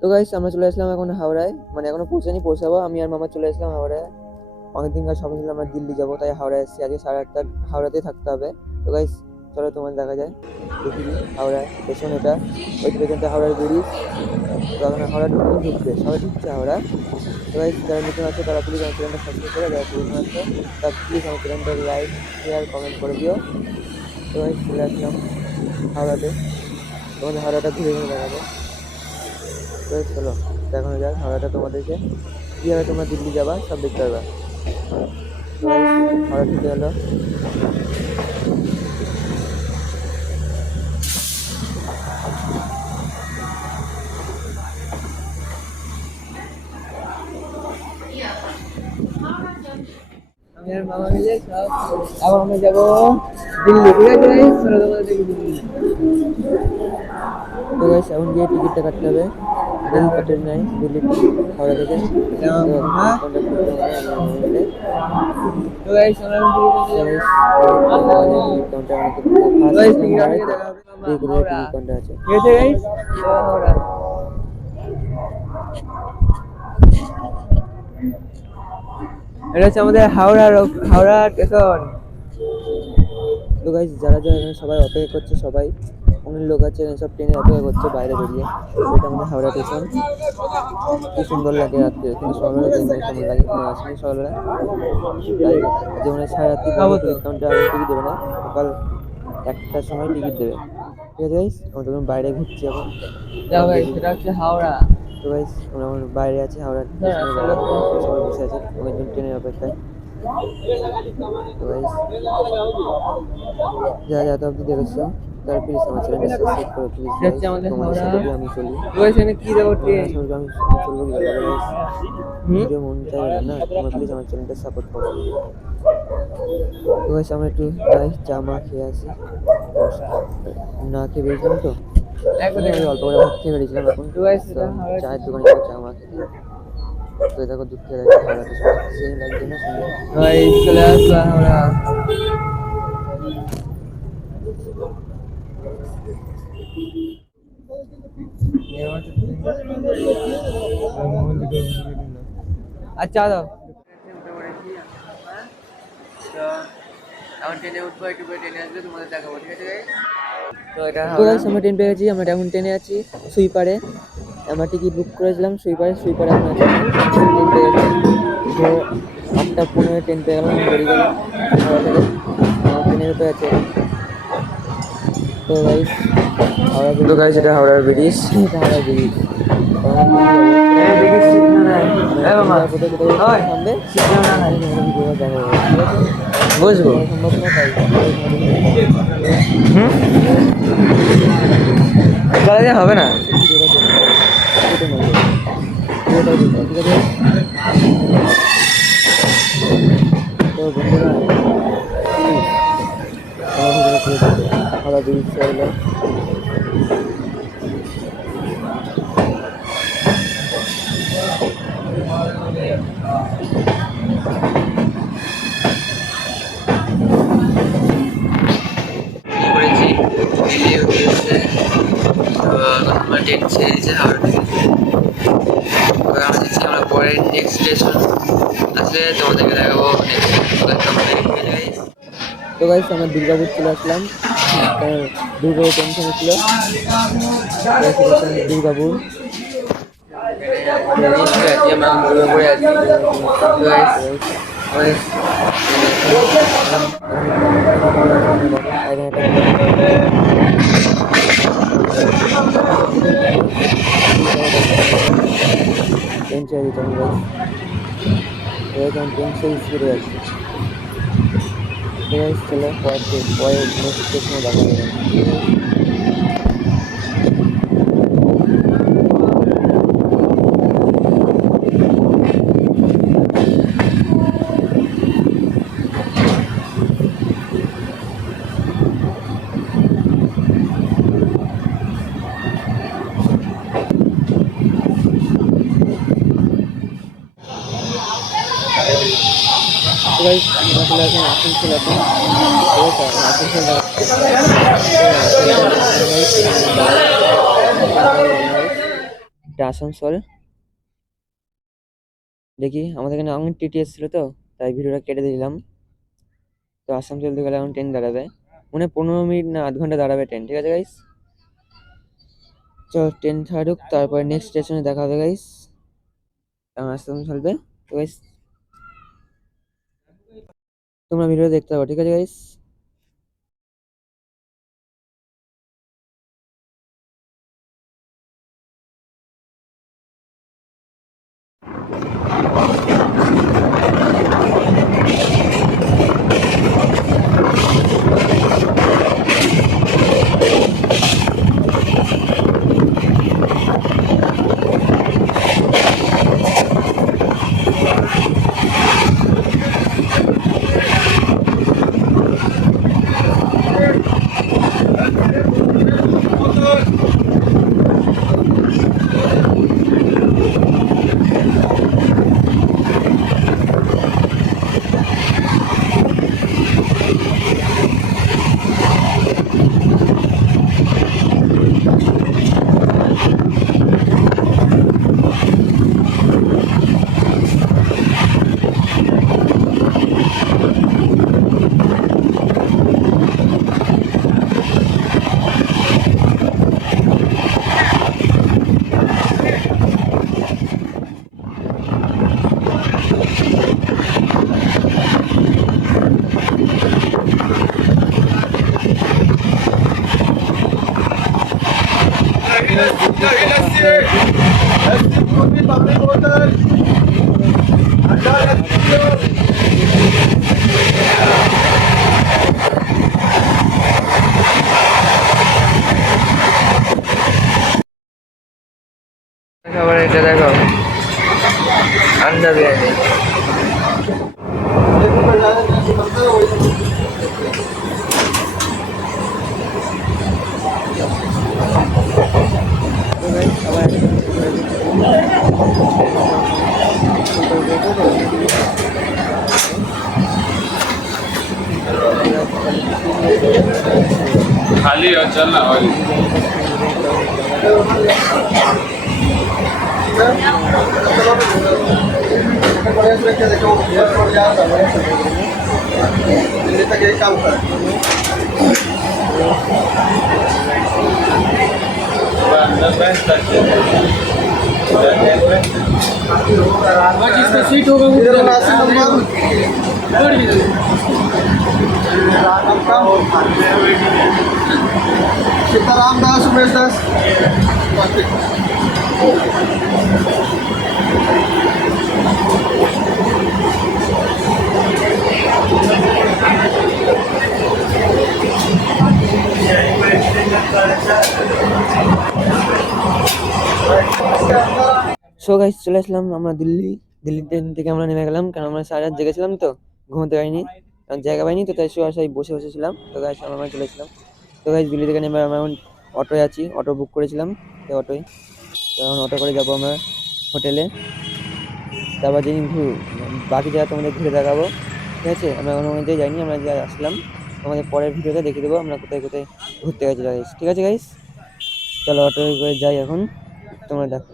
তো গাইস আমরা চলে আসলাম এখন হাওড়ায়, মানে এখনো পৌঁছানি, পৌঁছাবো। আমি আর মামা চলে আসলাম হাওড়ায়। অনেকদিন কার স্বপ্ন ছিল আমরা দিল্লি যাবো, তাই হাওড়ায় এসেছি। আজকে 8:30 হাওড়াতেই থাকতে হবে। তো গাইস চলো তোমাদের দেখা যায়, দেখি হাওড়া স্টেশন এটা। ওই তো পেছনটা হাওড়ার ব্রিজ। তো এখন হাওড়া ঢুকবে, সবাই ঢুকছে হাওড়া। তো গাইস যারা নতুন আছে তারা প্লিজ আমার চ্যানেলটা সাবস্ক্রাইব করে, যারা পুরনো আছে তারা প্লিজ আমার চ্যানেলটা লাইক শেয়ার কমেন্ট করে দিও। তো গাইস চলে আসলাম হাওড়াতে, তোমাদের হাওড়াটা ঘুরে ঘুরে দেখাবো। তো চলো দেখানো যাক হাওড়াটা তোমাদেরকে, কিভাবে তোমরা দিল্লি যাবা সব দেখতে পারবা। তো গাইস হাওড়া ঢুকে গেলো। আমি আর মামা মিলে সব আবার আমরা যাবো দিল্লি, ঠিক আছে গাইস? চলো তোমাদের দেখি দিল্লি। তো গাইস এখন গিয়ে টিকিটটা কাটতে হবে, রেল কাটের নাই দিল্লির টিকিট হাওড়া থেকে। তো কন্ট্যাক্ট করতে হবে আমি আর মামা মিলে। তো গাইস আমরা টিকিট কাউন্টার, অনেক ফার্স্ট টিকিট কাউন্টার আছে, ঠিক আছে গাইস? হাওড়া এটা হচ্ছে আমাদের হাওড়া স্টেশন। তো গাইস যারা যারা এখানে সবাই অপেক্ষা করছে, সবাই অনেক লোক আছে সব ট্রেনে অপেক্ষা করছে বাইরে বেরিয়ে। এটা আমাদের হাওড়া স্টেশন। কি সুন্দর লাগে রাত্রে, কিন্তু সকালবেলা ট্রেন নেই কেমন লাগে, কোনো আসেনি সকালবেলা। তাই যেমন 8:30 টিকিট কাউন্টার টিকিট দেবে না, সকাল 1টার সময় টিকিট দেবে, ঠিক আছে গাইস? আমরা তখন বাইরে ঘুরছি এখন। সেটা হচ্ছে হাওড়া। তো গাইস আমরা এখন বাইরে আছি হাওড়া স্টেশনের বাইরে, সবাই বসে আছে অনেকজন ট্রেনের অপেক্ষায়। তো গাইস যারা যারা অবধি দেখেছো তারা প্লিজ আমার চ্যানেলটা সাবস্ক্রাইব করো প্লিজ গাইস। তোমাদের সাথে আমি চলি। কি দেবো ট্রেন আমি চলবো কি করে গাইস? ভিডিও মন চাইবে না, তোমরা প্লিজ আমার চ্যানেলটা সাপোর্ট করো। তো গাইস আমরা একটু যাই চা মা খেয়ে আসি, না খেয়ে বেরিয়েছিলাম তো আমি অল্প করে ভাত খেয়ে বেরিয়েছিলাম। এখন চায়ের দোকানে যাবো চা মা খেতে। তো দেখো দুধ খেয়ে দেখো হাওড়াতে সেই লাগছে না সুন্দর। চলে আসলাম হাওড়া। আচ্ছা দাও। এখন ট্রেনে উঠবো, একটু করে ট্রেনে আসবে, তোমাদের দেখাবো, ঠিক আছে গাইস? তো এটা আমরা ট্রেন পেয়ে গেছি, আমরা এখন ট্রেনে আছি সুইপারে। আমরা টিকিট বুক করেছিলাম সুইপারে এখন আছি, ট্রেন পেয়ে গেছি। 8:15 ট্রেন পেয়ে গেলাম, বেরিয়ে গেলাম হাওড়া থেকে। ট্রেনের ভেতরে আছে এখন। তো গাইস হাওড়া ব্রিজ, তো গাইস এটা হাওড়ার ব্রিজ, এটা হাওড়ার ব্রিজ। বুঝবো সম্ভব না, তাই হবে না, ঠিক আছে? তো বন্ধুরা হাওড়া ব্রিজ হলো। করেছি দিল্লি উদ্দেশ্যে। তো এখন আমরা ট্রেন ছেড়ে দিয়েছে হাওড়া থেকে। এবার আমরা যাচ্ছি, আমরা পরের নেক্সট স্টেশন আসলে তোমাদেরকে দেখাবো নেক্সট। তো গাইস আমরা দুর্গাপুর চলে আসলাম, কারণ দুর্গাপুর ট্রেন থেমেছিল, দুর্গাপুর। দুর্গাপুরে আছি। তো গাইস ট্রেন ছেড়ে দিতে হবে গাইস, ট্রেন সেই স্পিডে যাচ্ছে। তো গাইস চলো পরের নেক্সট স্টেশনে দেখা হবে। তো গাইস আমরা চলে আসলাম আসানসোল এখন, ঠিক আছে? আসানসোল এটা আসানসোল। দেখি আমাদের এখানে অনেক টিটি এসেছিল তো, তাই ভিডিওটা কেটে দিলাম। তো আসানসোল থেকে গেলে এখন ট্রেন দাঁড়াবে, মানে 15 মিনিট না আধ ঘন্টা দাঁড়াবে ট্রেন। ঠিক আছে গাইস, চল ট্রেন ছাড়ুক, তারপরে নেক্সট স্টেশনে দেখা হবে গাইস। আসানসোল তো গাইস তোমরা ভিডিও দেখতে পাবো। ঠিক আছে গাইস। খাবার এটা দেখো, আন্ডা বিরিয়ানি। खाली और चलना वाली दिल्ली तक यही काम कर सीट होगा सीताराम दास उमेश दास সো গাইস চলে আসলাম আমরা দিল্লি। দিল্লি ট্রেন থেকে আমরা নেমে গেলাম, কারণ আমরা 4 রাত জেগেছিলাম তো, ঘুমোতে পারিনি, কারণ জায়গা পাইনি, তো তাই আসায় বসে বসেছিলাম। তো গাইস আমরা চলেছিলাম। তো গাইস দিল্লি থেকে নেমে আমরা এখন অটোয় আছি, অটো বুক করেছিলাম তো অটোয়। তো এখন অটো করে যাবো আমরা হোটেলে, তারপর যেদিন বাকি জায়গা তোমাদের ঘুরে দেখাবো। ঠিক আছে, আমরা এখন অনেক জায়গায় যাইনি, আমরা যা আসলাম তোমাদের পরের ভিডিওতে দেখিয়ে দেবো আমরা কোথায় কোথায় ঘুরতে গেছি গাইস। ঠিক আছে গাইস, চলো অটো করে যাই এখন, তোমরা দেখো।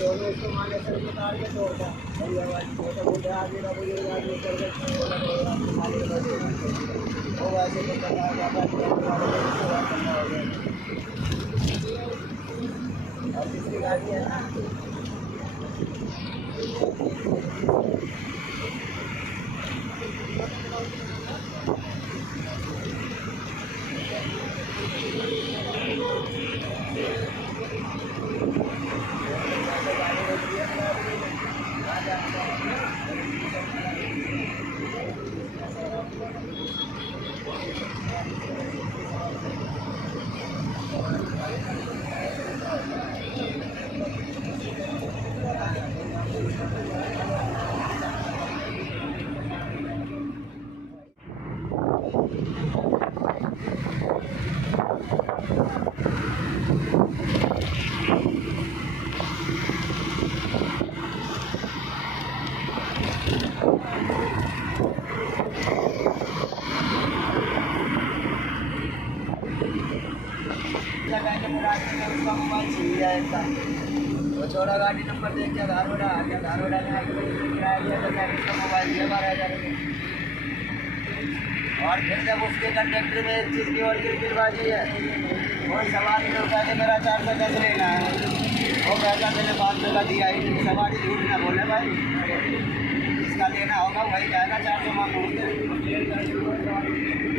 दोनों उसको माने सर के तार के तोड़ता वही आवाज छोटा बूढ़ा आदमी का बुजुर्ग आदमी कर के बोला तो मालिक का वो वैसे तो पता है बाबा जी को करना हो गया और दूसरी गाड़ी है ना लगाएंगे तो रास्ते में उसका मोबाइल छिन जाएगा वो छोड़ा गाड़ी नंबर देख के धारोड़ा आ गया धारोड़ा ने आके किराया दिया तो मैंने उसका मोबाइल दिया 12,000 और फिर जब उसके कंडक्टर में एक चीज़ की और गिरबाजी है वही सवारी लोग कहते मेरा 410 लेना है वो पैसा मैंने 500 का दिया ही नहीं सवारी झूठ ना बोले भाई इसका लेना होगा वही जाएगा 400 मांगोगे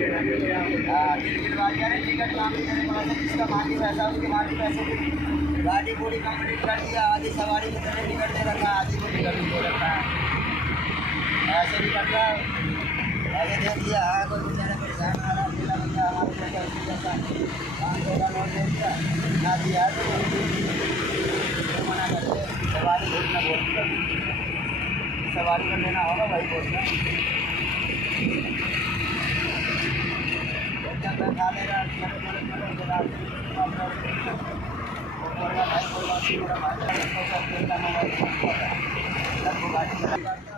हाँ गिरबाजी अरे टिकट मांग देने को वैसे जिसका मांगी पैसा उसके मांगी पैसे गाड़ी पूरी कंप्लीट कर दिया आधी सवारी को मैंने टिकट दे रखा है आधी को टिकट नहीं दे रखा है ऐसे भी कर रहा है ऐसे दे दिया हाँ कोई बेचारा परेशान आ रहा अकेला बंदा हमारे पैसा उसकी पैसा 500 का नोट दे दिया ना दिया तो मना करते सवारी झूठ ना बोलती सवारी को लेना होगा भाई बोलना जब खा लेगा भाई कोई बात नहीं मेरा भाई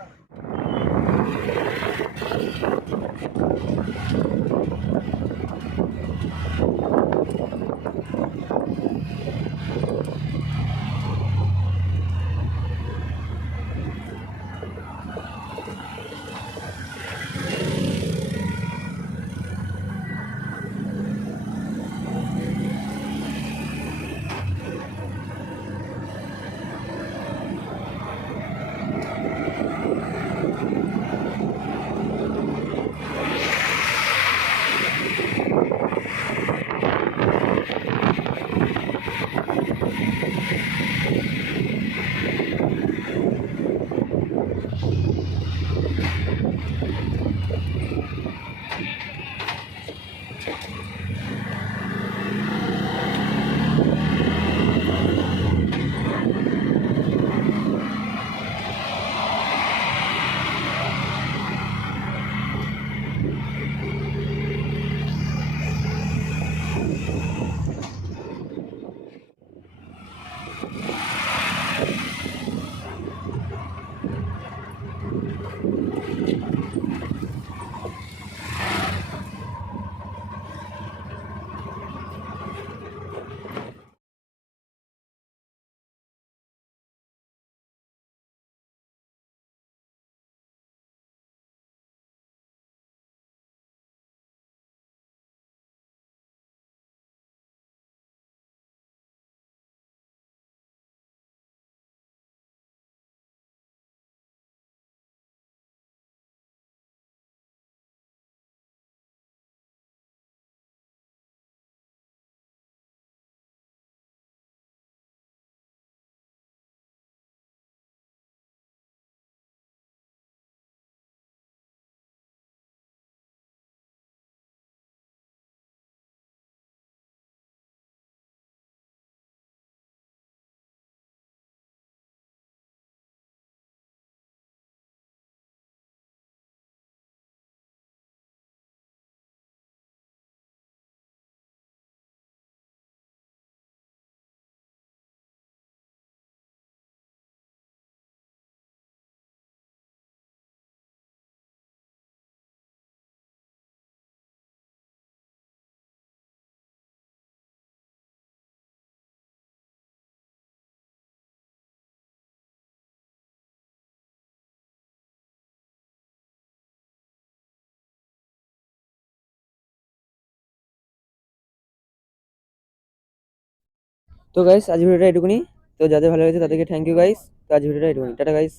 তো গাইস আজ ভিডিওটা এটুকুনি। তো যাদের ভালো লেগেছে তাদেরকে থ্যাংক ইউ গাইস। তো আজ ভিডিওটা এটুকুনি, টাটা গাইস।